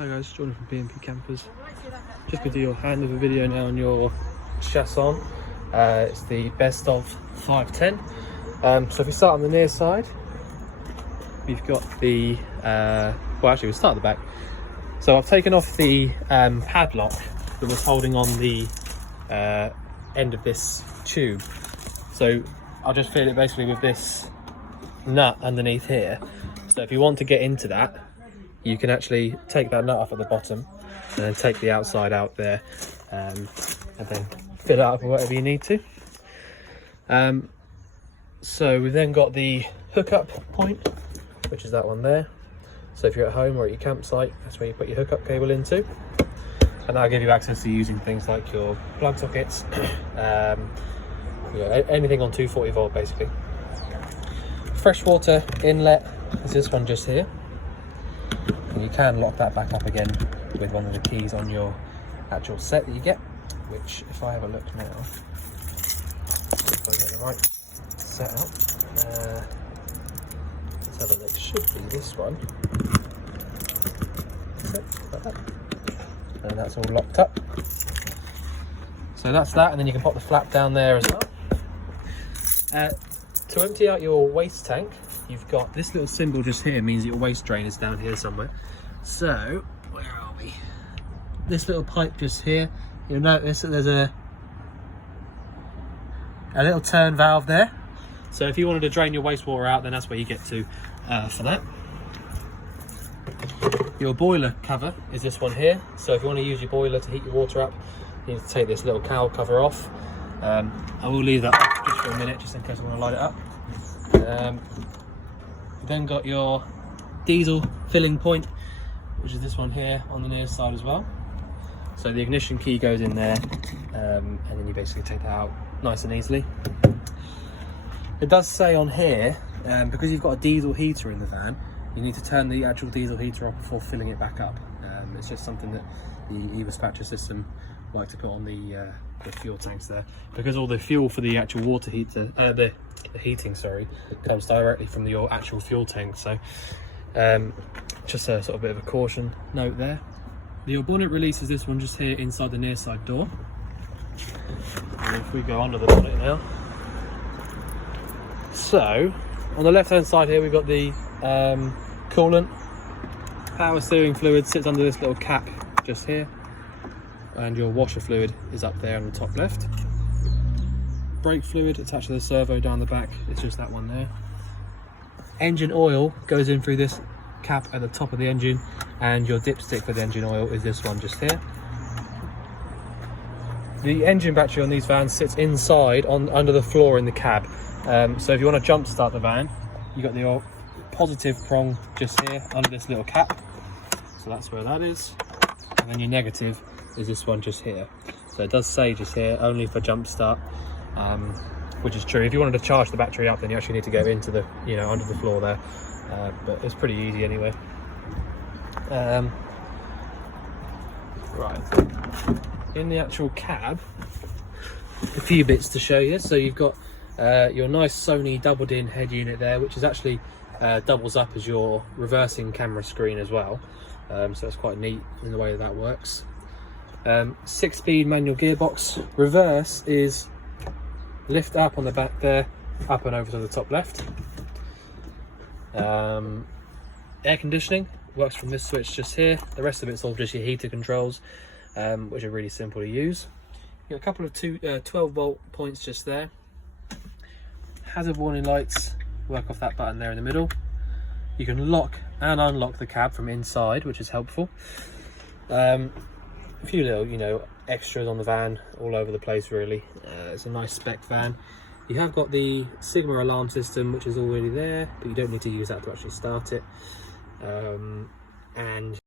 Hi guys, Jordan from B&P Campers. Just going to do your handover video now on your Chausson. It's the best of 510. So if we start on the near side, we've got the, well actually we'll start at the back. So I've taken off the padlock that was holding on the end of this tube. So I'll just fit it basically with this nut underneath here. So if you want to get into that, you can actually take that nut off at the bottom and then take the outside out there, and then fill it up with whatever you need to. So we've then got the hookup point, which is that one there. So if you're at home or at your campsite, that's where you put your hookup cable into, and that'll give you access to using things like your plug sockets, anything on 240 volt basically. Freshwater inlet is this one just here. And you can lock that back up again with one of the keys on your actual set that you get, which if I have a look now, if I get the right setup, let's have a look, should be this one. That's it, like that. And that's all locked up. So that's that, and then you can pop the flap down there as well. To empty out your waste tank, you've got this little symbol just here, means that your waste drain is down here somewhere. So, where are we? This little pipe just here, you'll notice that there's a little turn valve there. So if you wanted to drain your wastewater out, then that's where you get to for that. Your boiler cover is this one here. So if you want to use your boiler to heat your water up, you need to take this little cowl cover off. I will leave that off just for a minute, just in case I want to light it up. You've then got your diesel filling point, which is this one here on the near side as well. So the ignition key goes in there, and then you basically take that out nice and easily. It does say on here, because you've got a diesel heater in the van, you need to turn the actual diesel heater off before filling it back up. It's just something that the e-dispatcher system like to put on the fuel tanks there, because all the fuel for the actual water heater, the heating, sorry, comes directly from your actual fuel tank. So just a sort of bit of a caution note there. Your bonnet release is this one just here inside the near side door. And if we go under the bonnet now, so on the left hand side here we've got the coolant. Power steering fluid sits under this little cap just here, and your washer fluid is up there on the top left. Brake fluid attached to the servo down the back, it's just that one there. Engine oil goes in through this cap at the top of the engine, and your dipstick for the engine oil is this one just here. The engine battery on these vans sits inside under the floor in the cab. So if you want to jump start the van, you've got the positive prong just here under this little cap. So that's where that is. And then your negative is this one just here. So it does say just here, only for jump start, which is true. If you wanted to charge the battery up, then you actually need to go into the, under the floor there. But it's pretty easy anyway. Right. In the actual cab, a few bits to show you. So you've got your nice Sony doubled-in head unit there, which is actually doubles up as your reversing camera screen as well. So it's quite neat in the way that works. 6-speed manual gearbox. Reverse is lift up on the back there, up and over to the top left. Air conditioning works from this switch just here. The rest of it's all just your heater controls, which are really simple to use. You've got a couple of 12 volt points just there. Hazard warning lights work off that button there in the middle. You can lock and unlock the cab from inside, which is helpful. A few little, extras on the van all over the place really. It's a nice spec van. You have got the Sigma alarm system, which is already there, but you don't need to use that to actually start it. And